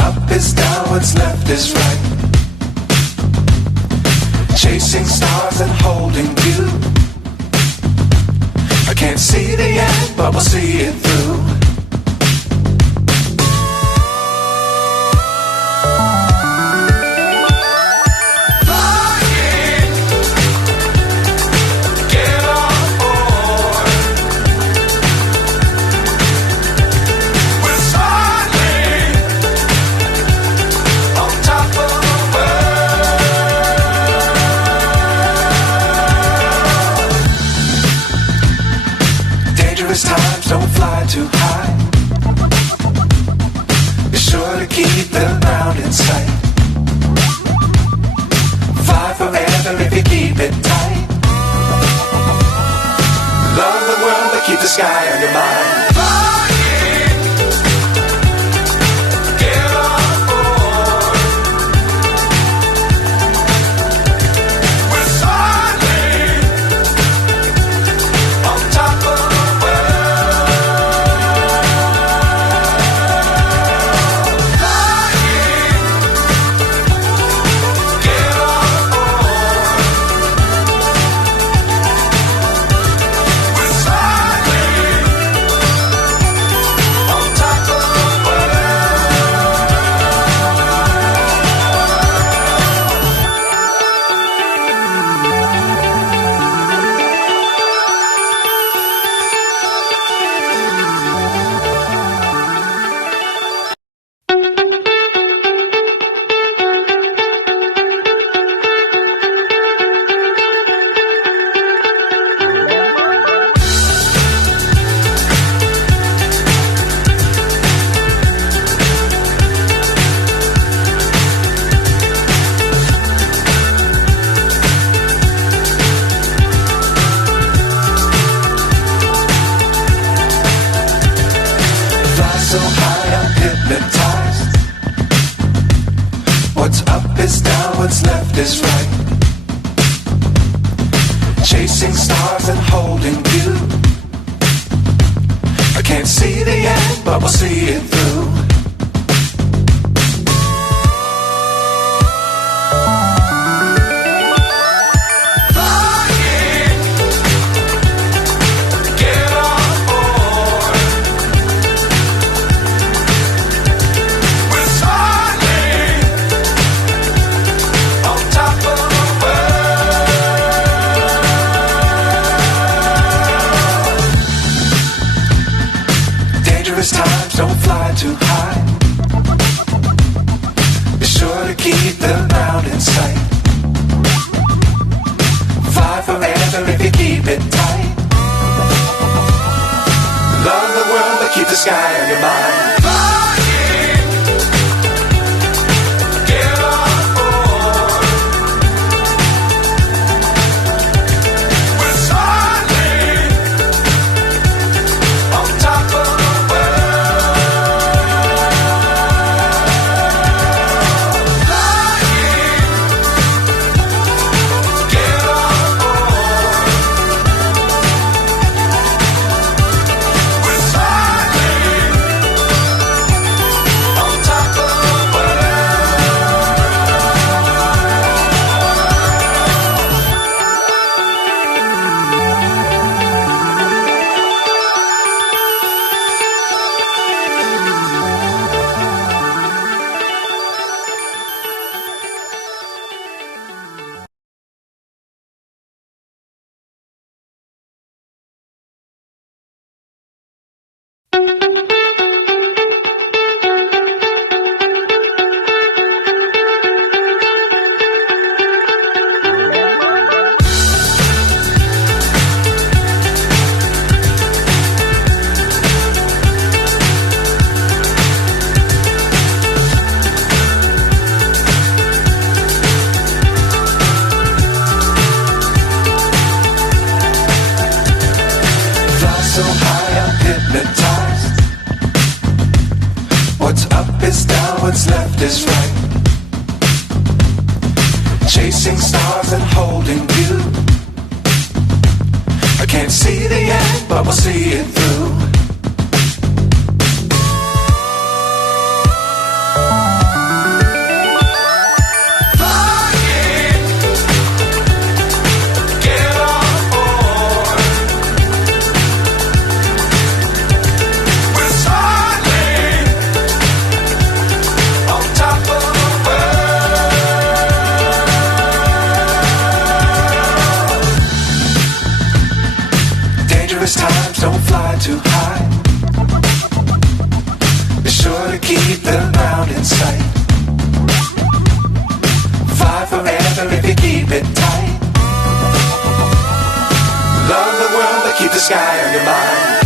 up is down, what's left is right. Chasing stars and holding you. I can't see the end, but we'll see it through. Times don't fly too high. Be sure to keep the ground in sight. Fly forever if you keep it tight. Love the world but keep the sky on your mind. So high I'm hypnotized. What's up is down, what's left is right. Chasing stars and holding you. I can't see the end, but we'll see it through. Times don't fly too high. Be sure to keep the ground in sight. Fly forever if you keep it tight. Love the world but keep the sky on your mind. So high I'm hypnotized. What's up is down, what's left is right. Chasing stars and holding you. I can't see the end, but we'll see it through. in sight. Fly forever if you keep it tight. Love the world but keep the sky on your mind.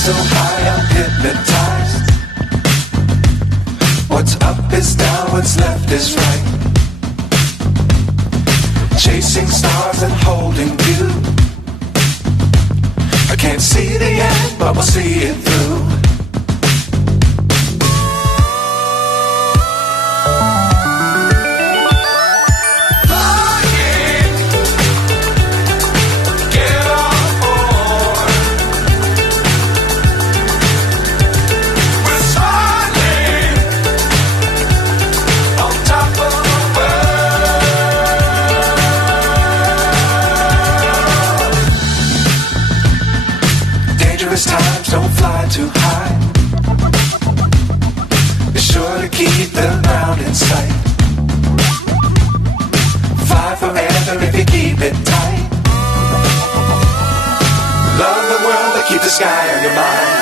So high I'm hypnotized. What's up is down, what's left is right. Chasing stars and holding you. I can't see the end, but we'll see it through. Times don't fly too high. Be sure to keep the ground in sight. Fly forever if you keep it tight. Love the world but keep the sky on your mind.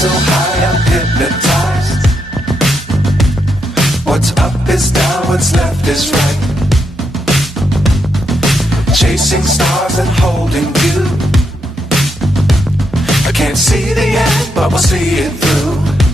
So high I'm hypnotized. What's up is down, what's left is right. Chasing stars and holding you. I can't see the end, but we'll see it through.